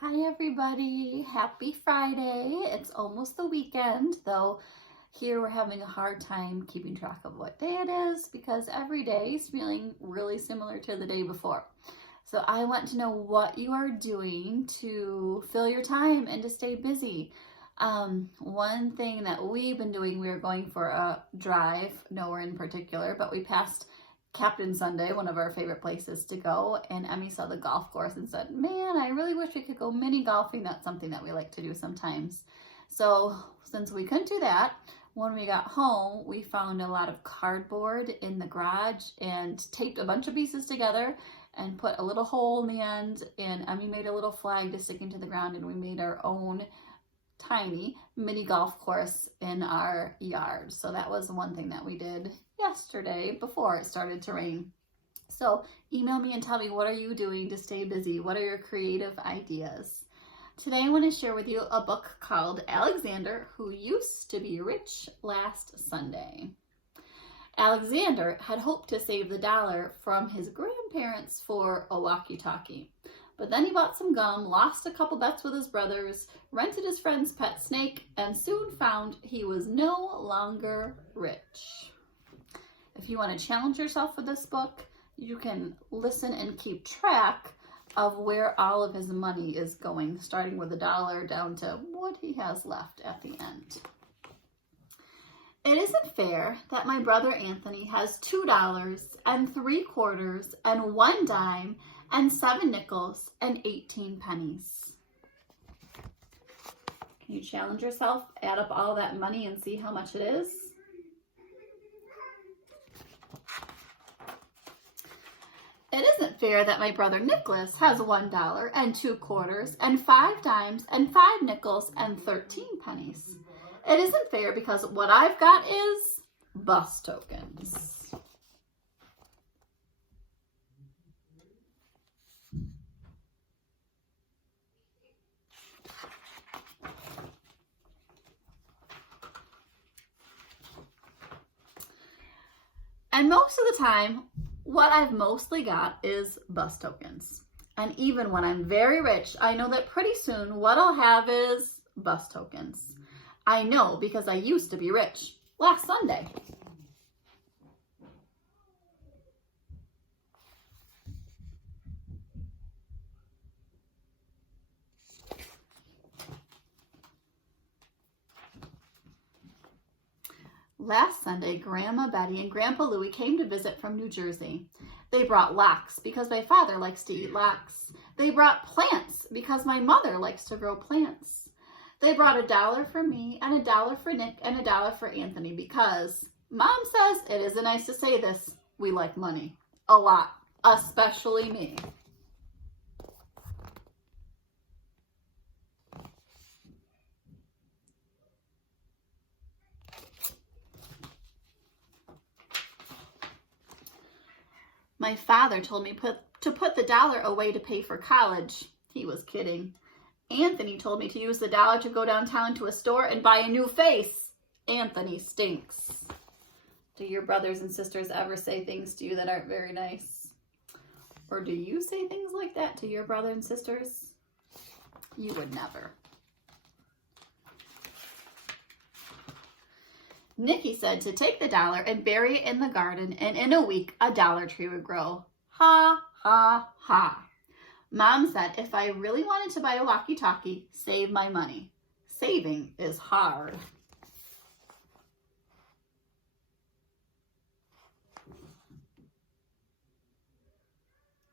Hi everybody, happy Friday. It's almost the weekend, though here we're having a hard time keeping track of what day it is because every day is feeling really similar to the day before. So I want to know what you are doing to fill your time and to stay busy. One thing that we've been doing, we were going for a drive, nowhere in particular, but we passed Captain Sunday, one of our favorite places to go, and Emmy saw the golf course and said, man, I really wish we could go mini golfing. That's something that we like to do sometimes. So since we couldn't do that, when we got home, we found a lot of cardboard in the garage and taped a bunch of pieces together and put a little hole in the end, and Emmy made a little flag to stick into the ground, and we made our own tiny mini golf course in our yard. So that was one thing that we did yesterday before it started to rain. So email me and tell me, what are you doing to stay busy? What are your creative ideas? Today I want to share with you a book called Alexander Who Used to Be Rich Last Sunday. Alexander had hoped to save the dollar from his grandparents for a walkie-talkie. But then he bought some gum, lost a couple bets with his brothers, rented his friend's pet snake, and soon found he was no longer rich. If you want to challenge yourself with this book, you can listen and keep track of where all of his money is going, starting with $1 down to what he has left at the end. It isn't fair that my brother Anthony has $2 and 3/4 and 1 dime and 7 nickels and 18 pennies. Can you challenge yourself? Add up all that money and see how much it is. It isn't fair that my brother Nicholas has $1 and 2/4 and 5 dimes and 5 nickels and 13 pennies. It isn't fair because what I've got is bus tokens. And most of the time, what I've mostly got is bus tokens. And even when I'm very rich, I know that pretty soon what I'll have is bus tokens. I know because I used to be rich last Sunday. Last Sunday, Grandma Betty and Grandpa Louie came to visit from New Jersey. They brought lox because my father likes to eat lox. They brought plants because my mother likes to grow plants. They brought $1 for me and $1 for Nick and $1 for Anthony because Mom says, it isn't nice to say this, we like money. A lot, especially me. My father told me to put the $1 away to pay for college. He was kidding. Anthony told me to use the $1 to go downtown to a store and buy a new face. Anthony stinks. Do your brothers and sisters ever say things to you that aren't very nice? Or do you say things like that to your brother and sisters? You would never. Nikki said to take the $1 and bury it in the garden, and in a week, a Dollar Tree would grow. Ha, ha, ha. Mom said if I really wanted to buy a walkie-talkie, save my money. Saving is hard.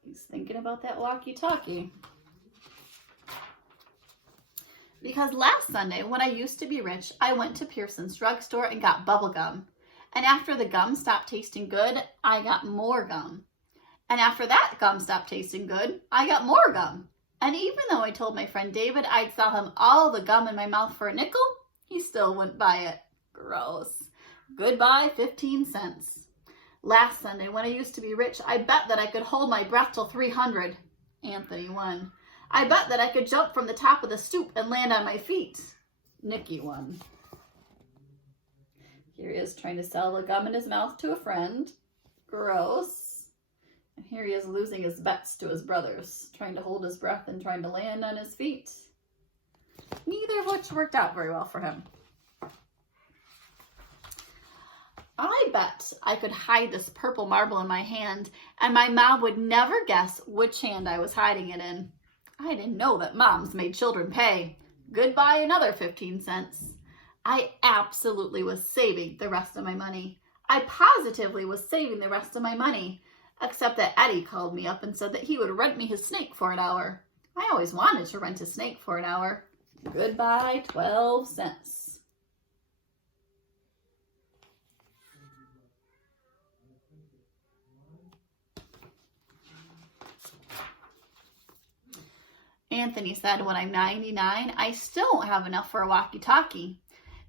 He's thinking about that walkie-talkie. Because last Sunday, when I used to be rich, I went to Pearson's drugstore and got bubble gum. And after the gum stopped tasting good, I got more gum. And after that gum stopped tasting good, I got more gum. And even though I told my friend David I'd sell him all the gum in my mouth for a nickel, he still wouldn't buy it. Gross. Goodbye, 15 cents. Last Sunday, when I used to be rich, I bet that I could hold my breath till 300. Anthony won. I bet that I could jump from the top of the stoop and land on my feet. Nikki won. Here he is trying to sell the gum in his mouth to a friend. Gross. Here he is losing his bets to his brothers, trying to hold his breath and trying to land on his feet. Neither of which worked out very well for him. I bet I could hide this purple marble in my hand and my mom would never guess which hand I was hiding it in. I didn't know that moms made children pay. Goodbye another 15 cents. I absolutely was saving the rest of my money. I positively was saving the rest of my money, except that Eddie called me up and said that he would rent me his snake for an hour. I always wanted to rent a snake for an hour. Goodbye 12 cents. Anthony said, when I'm 99, I still won't have enough for a walkie-talkie.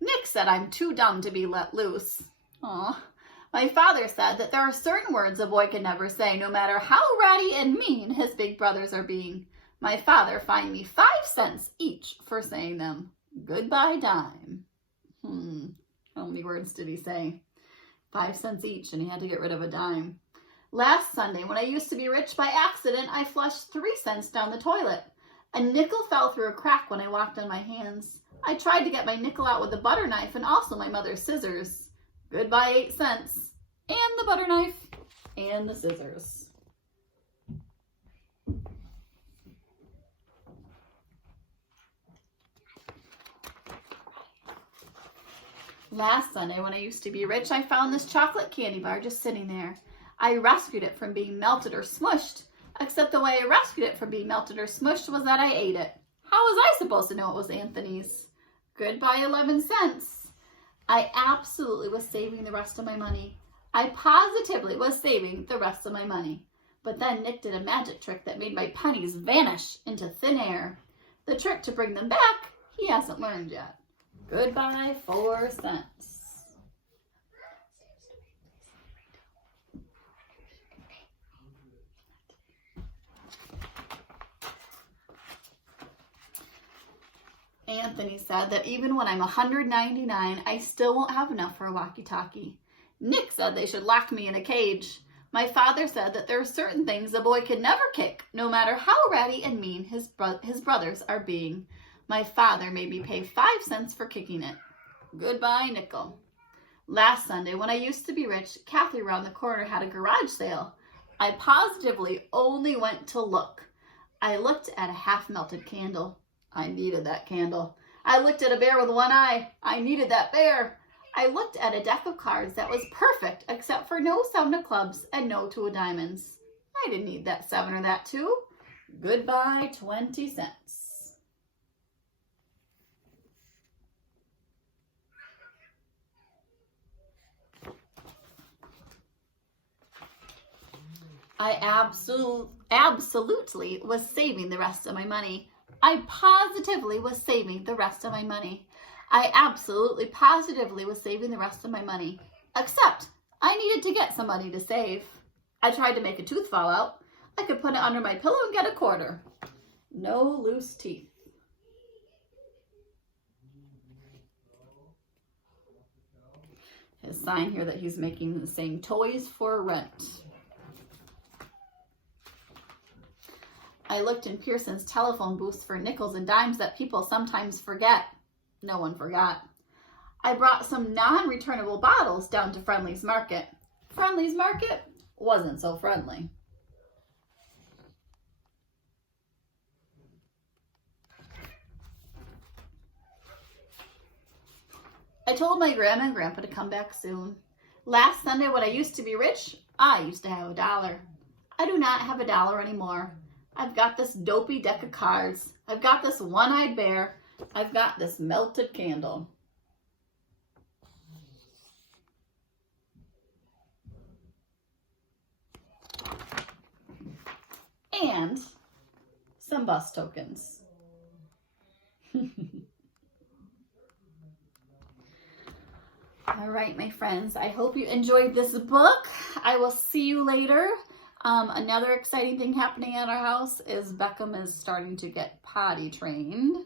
Nick said I'm too dumb to be let loose. Aw. My father said that there are certain words a boy can never say, no matter how ratty and mean his big brothers are being. My father fined me 5 cents each for saying them. Goodbye dime. How many words did he say? 5 cents each, and he had to get rid of a dime. Last Sunday, when I used to be rich, by accident, I flushed 3 cents down the toilet. A nickel fell through a crack when I walked on my hands. I tried to get my nickel out with a butter knife and also my mother's scissors. Goodbye 8 cents. And the butter knife. And the scissors. Last Sunday, when I used to be rich, I found this chocolate candy bar just sitting there. I rescued it from being melted or smushed. Except the way I rescued it from being melted or smushed was that I ate it. How was I supposed to know it was Anthony's? Goodbye 11 cents. I absolutely was saving the rest of my money. I positively was saving the rest of my money. But then Nick did a magic trick that made my pennies vanish into thin air. The trick to bring them back, he hasn't learned yet. Goodbye 4 cents. Anthony said that even when I'm 199, I still won't have enough for a walkie-talkie. Nick said they should lock me in a cage. My father said that there are certain things a boy can never kick, no matter how ratty and mean his brothers are being. My father made me pay 5 cents for kicking it. Goodbye, nickel. Last Sunday, when I used to be rich, Kathy around the corner had a garage sale. I positively only went to look. I looked at a half-melted candle. I needed that candle. I looked at a bear with one eye. I needed that bear. I looked at a deck of cards that was perfect except for no 7 of clubs and no 2 of diamonds. I didn't need that 7 or that 2. Goodbye 20 cents. I absolutely was saving the rest of my money. I positively was saving the rest of my money. I absolutely positively was saving the rest of my money. Except I needed to get some money to save. I tried to make a tooth fall out. I could put it under my pillow and get a quarter. No loose teeth. His sign here that he's making the same toys for rent. I looked in Pearson's telephone booths for nickels and dimes that people sometimes forget. No one forgot. I brought some non-returnable bottles down to Friendly's Market. Friendly's Market wasn't so friendly. I told my grandma and grandpa to come back soon. Last Sunday, when I used to be rich, I used to have $1. I do not have $1 anymore. I've got this dopey deck of cards. I've got this one-eyed bear. I've got this melted candle. And some bus tokens. All right, my friends, I hope you enjoyed this book. I will see you later. Another exciting thing happening at our house is Beckham is starting to get potty trained,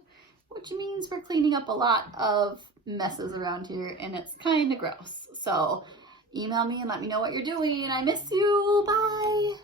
which means we're cleaning up a lot of messes around here, and it's kind of gross. So email me and let me know what you're doing. I miss you. Bye.